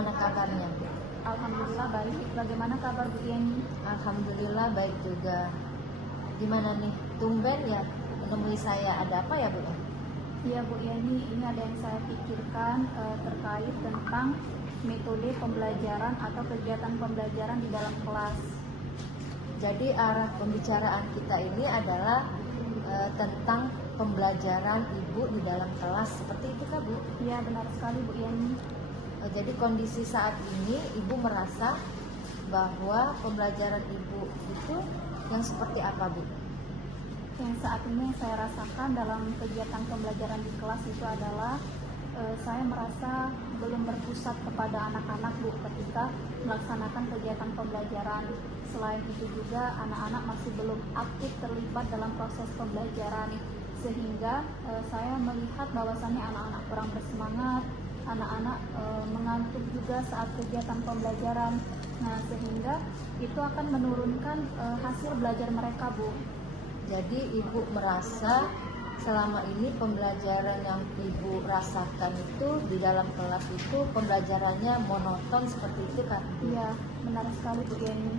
gimana kabarnya? Alhamdulillah baik. Bagaimana kabar Bu Yeni? Alhamdulillah baik juga. Gimana nih? Tumben ya menemui saya. Ada apa ya Bu? Iya Bu Yeni, ini ada yang saya pikirkan terkait tentang metode pembelajaran atau kegiatan pembelajaran di dalam kelas. Jadi arah pembicaraan kita ini adalah tentang pembelajaran Ibu di dalam kelas. Seperti itu kah Bu? Iya benar sekali Bu Yeni. Jadi kondisi saat ini Ibu merasa bahwa pembelajaran Ibu itu yang seperti apa Bu? Yang saat ini saya rasakan dalam kegiatan pembelajaran di kelas itu adalah saya merasa belum berpusat kepada anak-anak Bu ketika melaksanakan kegiatan pembelajaran. Selain itu juga anak-anak masih belum aktif terlibat dalam proses pembelajaran, sehingga saya melihat bahwasannya anak-anak kurang bersemangat, anak-anak mengantuk juga saat kegiatan pembelajaran. Nah, sehingga itu akan menurunkan hasil belajar mereka Bu. Jadi Ibu merasa selama ini pembelajaran yang Ibu rasakan itu di dalam kelas itu pembelajarannya monoton seperti itu kan? Iya, benar sekali Bu Yeni.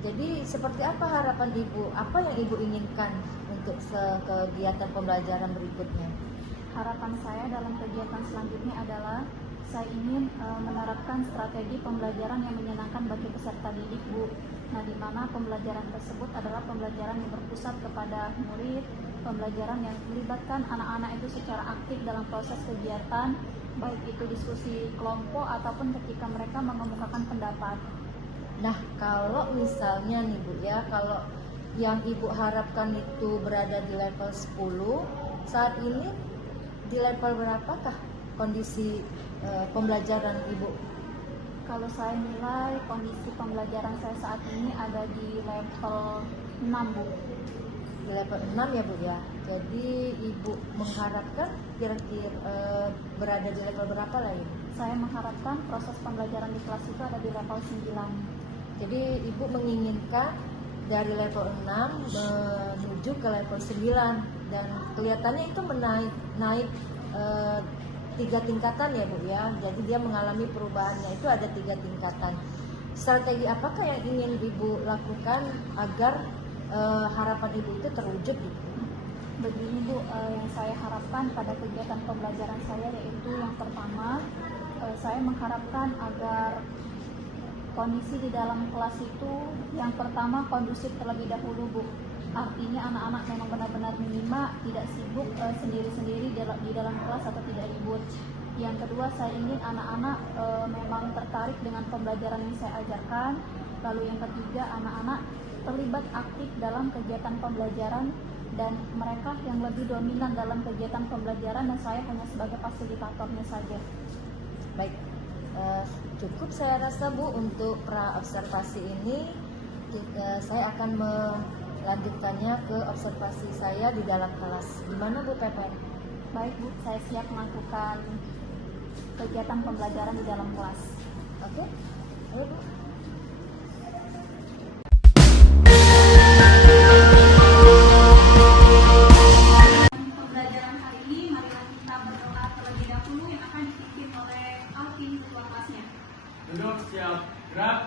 Jadi seperti apa harapan Ibu? Apa yang Ibu inginkan untuk kegiatan pembelajaran berikutnya? Harapan saya dalam kegiatan selanjutnya adalah saya ingin menerapkan strategi pembelajaran yang menyenangkan bagi peserta didik Bu. Nah, di mana pembelajaran tersebut adalah pembelajaran yang berpusat kepada murid, pembelajaran yang melibatkan anak-anak itu secara aktif dalam proses kegiatan, baik itu diskusi kelompok ataupun ketika mereka mengemukakan pendapat. Nah, kalau misalnya nih Bu ya, kalau yang Ibu harapkan itu berada di level 10, saat ini di level berapakah kondisi pembelajaran Ibu? Kalau saya nilai kondisi pembelajaran saya saat ini ada di level 6 Bu. Di level 6 ya Bu ya. Jadi Ibu mengharapkan kira-kira berada di level berapa lagi? Saya mengharapkan proses pembelajaran di kelas itu ada di level 9. Jadi Ibu menginginkan dari level 6 menuju ke level 9, dan kelihatannya itu naik 3 tingkatan ya Bu ya. Jadi dia mengalami perubahannya itu ada 3 tingkatan. Strategi apakah yang ingin Ibu lakukan agar harapan Ibu itu terwujud gitu? Begini Bu, yang saya harapkan pada kegiatan pembelajaran saya yaitu yang pertama, saya mengharapkan agar kondisi di dalam kelas itu yang pertama kondusif terlebih dahulu Bu. Artinya anak-anak memang benar-benar menyimak, tidak sibuk sendiri-sendiri di dalam kelas atau tidak ribut. Yang kedua, saya ingin anak-anak memang tertarik dengan pembelajaran yang saya ajarkan. Lalu yang ketiga, anak-anak terlibat aktif dalam kegiatan pembelajaran dan mereka yang lebih dominan dalam kegiatan pembelajaran, dan saya hanya sebagai fasilitatornya saja. Baik, cukup saya rasa Bu untuk pra-observasi ini. Saya akan melanjutkannya ke observasi saya di dalam kelas. Gimana Bu Pepe? Baik Bu, saya siap melakukan kegiatan pembelajaran di dalam kelas. Oke, ayo Bu. Pembelajaran hari ini, marilah kita berdoa terlebih dahulu yang akan dipimpin oleh Alvin ketua kelasnya. Duduk siap gerak.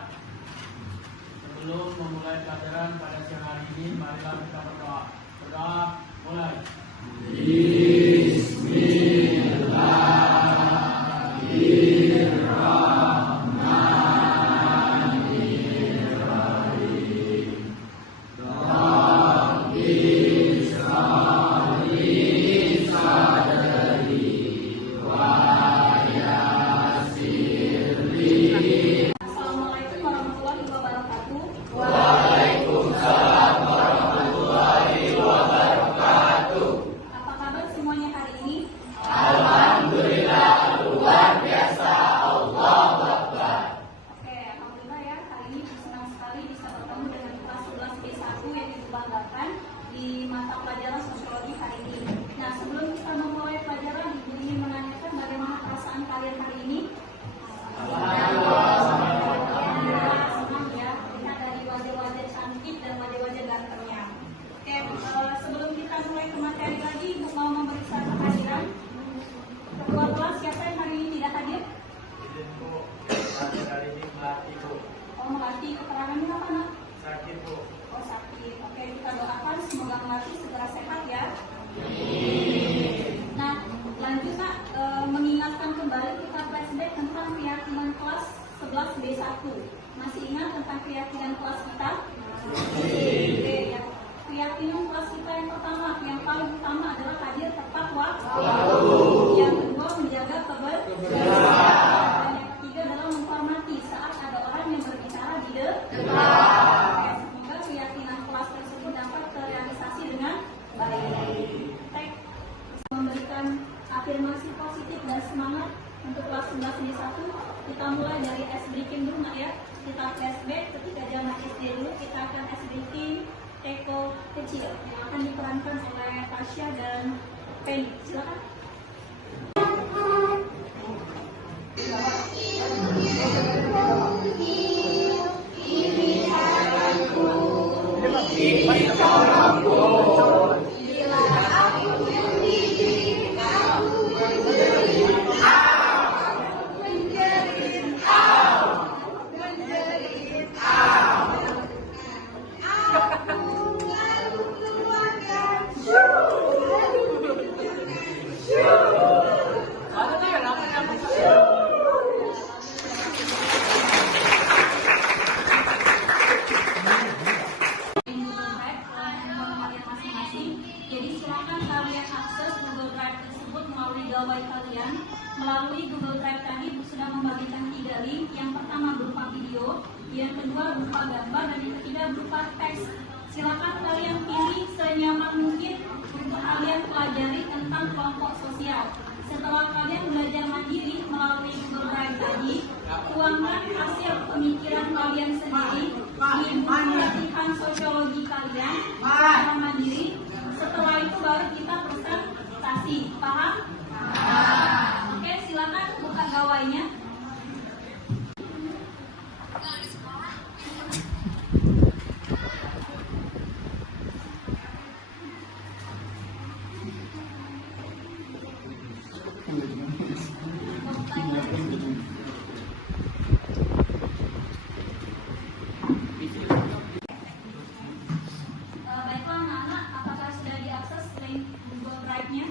Sebelum memulai pelajaran pada siang hari ini, marilah kita berdoa. Berdoa mulai. Assalamualaikum warahmatullahi wabarakatuh. Waalaikumsalam warahmatullahi wabarakatuh. Apa kabar semuanya hari ini? Alhamdulillah. Melati, keterangannya apa nak? Sakit, Bu. Oh sakit. Oke, kita doakan semoga Melati segera sehat ya. Nah, lanjut nak, mengingatkan kembali kita flashback tentang keyakinan kelas 11 B1. Masih ingat tentang keyakinan kelas kita? Oke, ya. Keyakinan kelas kita yang pertama, yang paling utama adalah hadir tepat waktu. Yang kedua menjaga kebersihan. Dan yang ketiga adalah menghormati saat ada orang yang berbicara di depan. Semoga keyakinan kelas tersebut dapat terrealisasi dengan baik. Tek memberikan afirmasi positif dan semangat untuk kelas 11 D1. Kita mulai dari ice breaking dulu nak ya. Kita flashback ketika zaman SD dulu, kita akan ice breaking teko kecil yang akan diperankan oleh Tasya dan Penny. Silakan. Melalui Google Drive tadi sudah membagikan 3 link. Yang pertama berupa video, yang kedua berupa gambar, dan yang ketiga berupa teks. Silakan kalian pilih senyaman mungkin untuk kalian pelajari tentang kelompok sosial. Setelah kalian belajar mandiri melalui Google Drive tadi, tuangkan hasil pemikiran kalian sendiri di buku latihan sosiologi kalian secara mandiri. Setelah itu baru kita presentasi. Paham? Oke, silakan buka gawainya. Baiklah anak-anak, apakah sudah diakses link Google Drive-nya?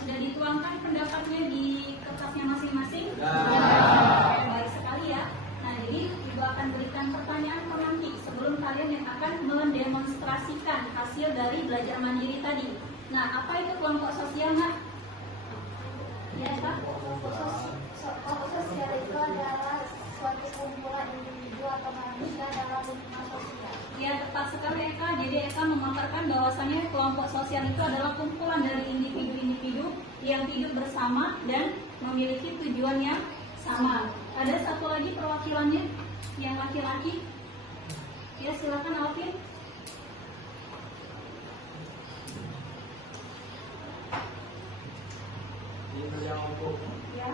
Sudah dituangkan pendapatnya di kertasnya masing-masing? Baik sekali ya. Nah, jadi Ibu akan berikan pertanyaan penanti sebelum kalian yang akan mendemonstrasikan hasil dari belajar mandiri tadi. Nah, apa itu kelompok sosial, Nak? Ya, Pak? Kelompok sosial itu adalah suatu kumpulan individu atau manusia dalam lingkungan sosial. Ya, tepat sekali Eka. Jadi Eka memaparkan bahwasannya kelompok sosial itu adalah kumpulan dari individu-individu yang hidup bersama dan memiliki tujuan yang sama. Ada satu lagi perwakilannya yang laki-laki. Ya, silakan Alvin. Ini kerja mampu. Ya.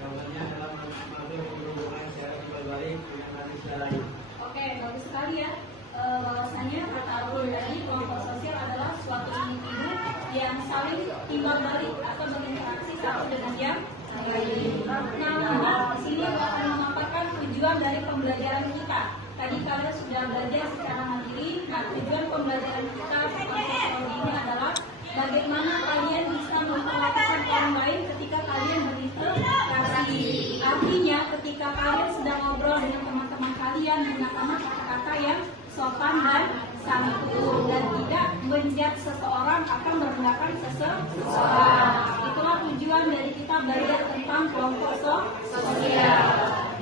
Jawabannya adalah melalui hubungan secara kembali dengan manusia lain. Oke, bagus sekali ya. Bahwasanya kata Alvin tadi kelompok sosial adalah suatu individu yang saling timbal balik atau berinteraksi satu dengan yang lain. Nah, di sini aku akan memaparkan tujuan dari pembelajaran kita. Tadi kalian sudah belajar secara mandiri. Nah, tujuan pembelajaran kita sosiologi ini adalah bagaimana kalian bisa memperlakukan orang lain ketika kalian berinteraksi. Artinya, ketika kalian sedang ngobrol dengan teman-teman kalian, menggunakan kata-kata yang sopan dan santun dan tidak menjudge seseorang akan merendahkan seseorang. Itulah tujuan dari kita belajar tentang kelompok sosial.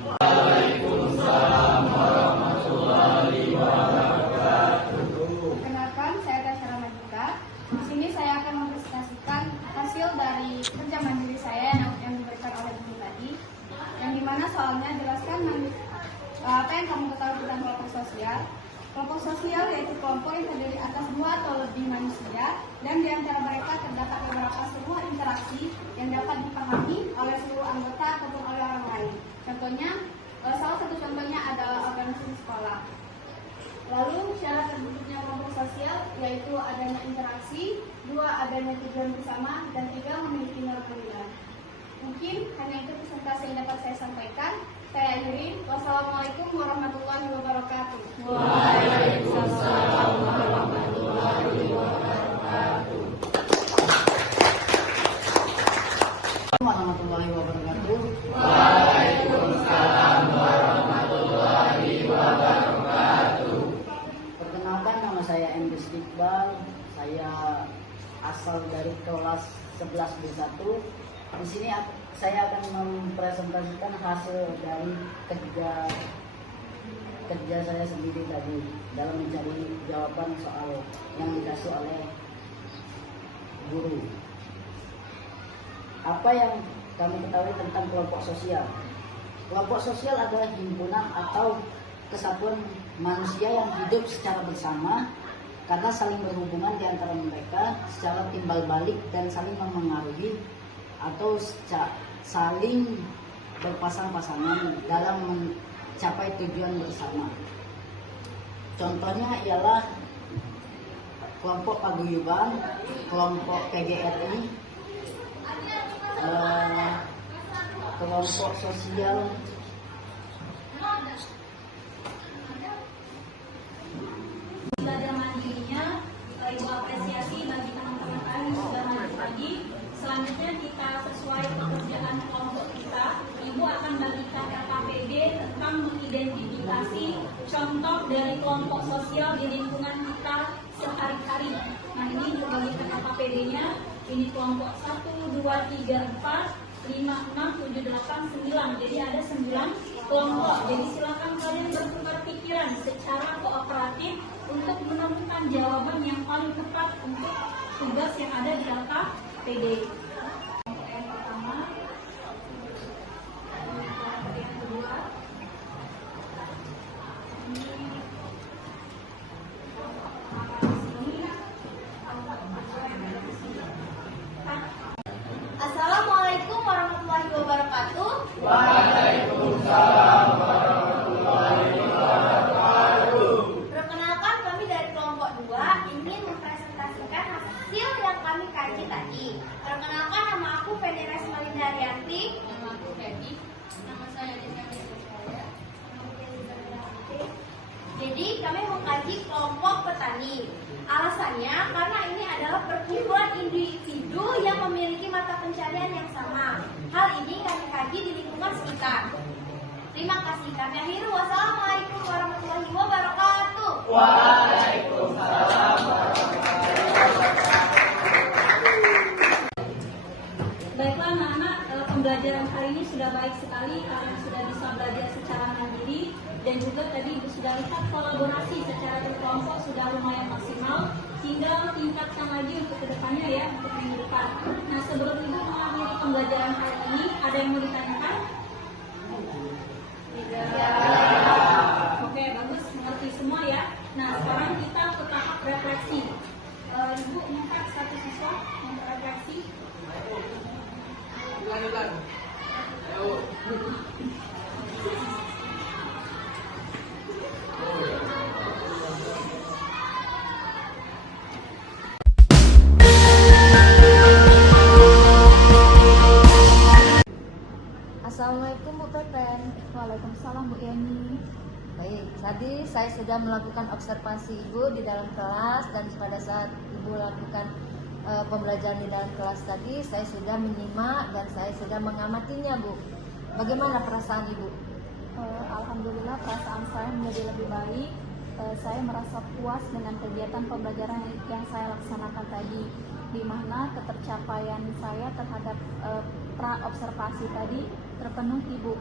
Waalaikumsalam warahmatullahi wabarakatuh. Perkenalkan, saya Tasya Ramadika. Di sini saya akan mempresentasikan hasil dari kerja mandiri saya yang diberikan oleh Ibu tadi, yang dimana soalnya jelaskan apa yang kamu ketahui tentang kelompok sosial. Kelompok sosial yaitu kelompok yang terdiri atas 2 atau lebih manusia, dan di antara mereka terdapat beberapa sebuah interaksi yang dapat dipahami oleh seluruh anggota ataupun oleh orang lain. Contohnya, salah satu contohnya adalah organisasi sekolah. Lalu syarat terbentuknya kelompok sosial yaitu adanya interaksi, 2 adanya tujuan bersama, dan 3 memiliki norma nilai. Mungkin hanya itu presentasi yang dapat saya sampaikan. Saya akhiri. Wassalamualaikum Assalamualaikum warahmatullahi wabarakatuh. Waalaikumsalam warahmatullahi wabarakatuh. Warahmatullahi wabarakatuh. Waalaikumsalam warahmatullahi wabarakatuh. Perkenalkan, nama saya Endus Iqbal. Saya asal dari kelas 11 B1. Di sini saya akan mempresentasikan hasil dari kerja saya sendiri tadi dalam mencari jawaban soal yang dikasih oleh guru. Apa yang kami ketahui tentang kelompok sosial? Kelompok sosial adalah himpunan atau kesatuan manusia yang hidup secara bersama karena saling berhubungan di antara mereka secara timbal balik dan saling memengaruhi atau saling berpasang-pasangan dalam mencapai tujuan bersama. Contohnya ialah kelompok paguyuban, kelompok PGRI, kelompok sosial, belajar mandirinya. Ibu apresiasi bagi teman-teman kalian yang sudah maju lagi. Selanjutnya kita sesuai pekerjaan kelompok kita, Ibu akan bagikan KKPD tentang mengidentifikasi contoh dari kelompok sosial di lingkungan kita sehari-hari. Nah, ini untuk bagikan KKPD-nya, ini kelompok 1, 2, 3, 4, 5, 6, 7, 8, 9. Jadi ada 9 kelompok. Jadi silakan kalian bertukar pikiran secara kooperatif untuk menemukan jawaban yang paling tepat untuk tugas yang ada di KKPD. Kelompok yang pertama, kelompok yang kedua, Assalamualaikum warahmatullahi wabarakatuh. Waalaikumsalam warahmatullahi wabarakatuh. Perkenalkan, kami dari kelompok 2 ingin mempresentasikan hasil yang kami kaji tadi. Perkenalkan, nama aku Feni Resmalinda Arianti. nama aku Feby, nama saya Desyani Surya. Jadi kami mengkaji kelompok petani. Alasannya karena ini adalah perkumpulan individu yang memiliki mata pencarian yang sama. Hal ini kami kaji di lingkungan sekitar. Terima kasih. Kami akhiri. Wassalamualaikum warahmatullahi wabarakatuh. Waalaikumsalam warahmatullahi Baiklah anak-anak, pembelajaran hari ini sudah baik sekali. Kalian sudah bisa belajar secara mandiri dan juga tadi Ibu sudah lihat kolaborasi secara berkelompok sudah lumayan maksimal. Tinggal tingkatkan lagi untuk kedepannya ya, untuk minggu depan. Nah, sebelum Ibu mengakhiri pembelajaran hari ini, ada yang mau ditanyakan? Tidak. Oke, bagus, mengerti semua ya. Nah, sekarang kita ke tahap refleksi. Ibu minta satu siswa yang berefleksi. Assalamualaikum Bu Pepen. Waalaikumsalam Bu Yani. Baik, tadi saya sudah melakukan observasi Ibu di dalam kelas dan pada saat Ibu lakukan pembelajaran di dalam kelas tadi, saya sudah menyimak dan saya sudah mengamatinya Bu. Bagaimana perasaan Ibu? Alhamdulillah perasaan saya menjadi lebih baik. Saya merasa puas dengan kegiatan pembelajaran yang saya laksanakan tadi, di mana ketercapaian saya terhadap pra-observasi tadi terpenuhi Bu.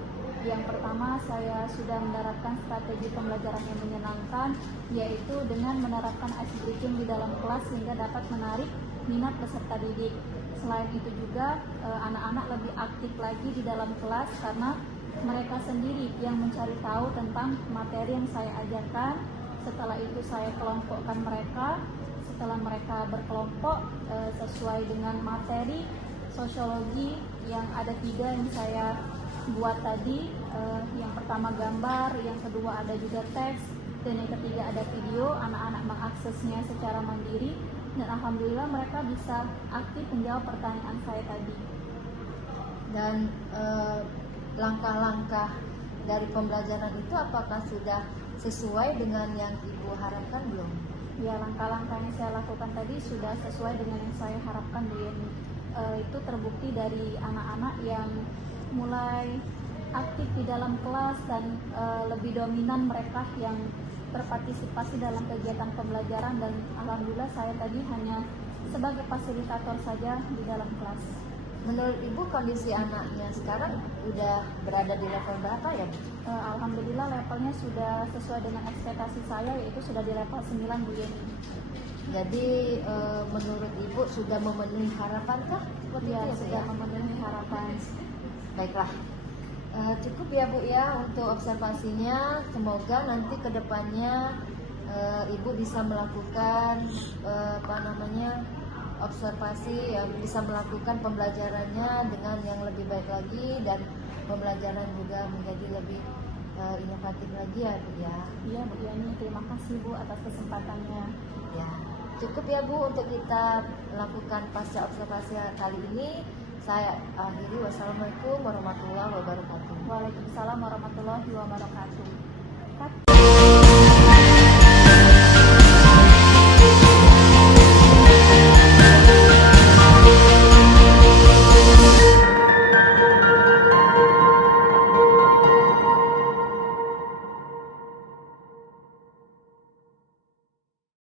Yang pertama, saya sudah menerapkan strategi pembelajaran yang menyenangkan, yaitu dengan menerapkan ice breaking di dalam kelas sehingga dapat menarik minat peserta didik. Selain itu juga anak-anak lebih aktif lagi di dalam kelas karena mereka sendiri yang mencari tahu tentang materi yang saya ajarkan. Setelah itu saya kelompokkan mereka. Setelah mereka berkelompok sesuai dengan materi sosiologi yang ada 3 yang saya buat tadi. Yang pertama gambar, yang kedua ada juga teks, dan yang ketiga ada video. Anak-anak mengaksesnya secara mandiri dan alhamdulillah mereka bisa aktif menjawab pertanyaan saya tadi. Dan langkah-langkah dari pembelajaran itu apakah sudah sesuai dengan yang Ibu harapkan belum? Ya, langkah-langkah yang saya lakukan tadi sudah sesuai dengan yang saya harapkan, Bu Yeni. Itu terbukti dari anak-anak yang mulai aktif di dalam kelas dan lebih dominan mereka yang berpartisipasi dalam kegiatan pembelajaran, dan alhamdulillah saya tadi hanya sebagai fasilitator saja di dalam kelas. Menurut Ibu kondisi anaknya sekarang udah berada di level berapa ya, Bu? Alhamdulillah levelnya sudah sesuai dengan ekspektasi saya, yaitu sudah di level 9, Bu Yeni. Jadi menurut Ibu sudah memenuhi harapan kah? Seperti Ya, itu ya, Bu, sudah ya? memenuhi harapan. Baiklah, cukup ya Bu ya untuk observasinya. Semoga nanti kedepannya Ibu bisa melakukan observasi, ya, bisa melakukan pembelajarannya dengan yang lebih baik lagi, dan pembelajaran juga menjadi lebih inovatif lagi ya Bu ya. Iya, Bu Yani, terima kasih Bu atas kesempatannya. Ya, cukup ya Bu untuk kita lakukan pasca observasi kali ini. Saya akhiri, wassalamualaikum warahmatullahi wabarakatuh. Waalaikumsalam warahmatullahi wabarakatuh.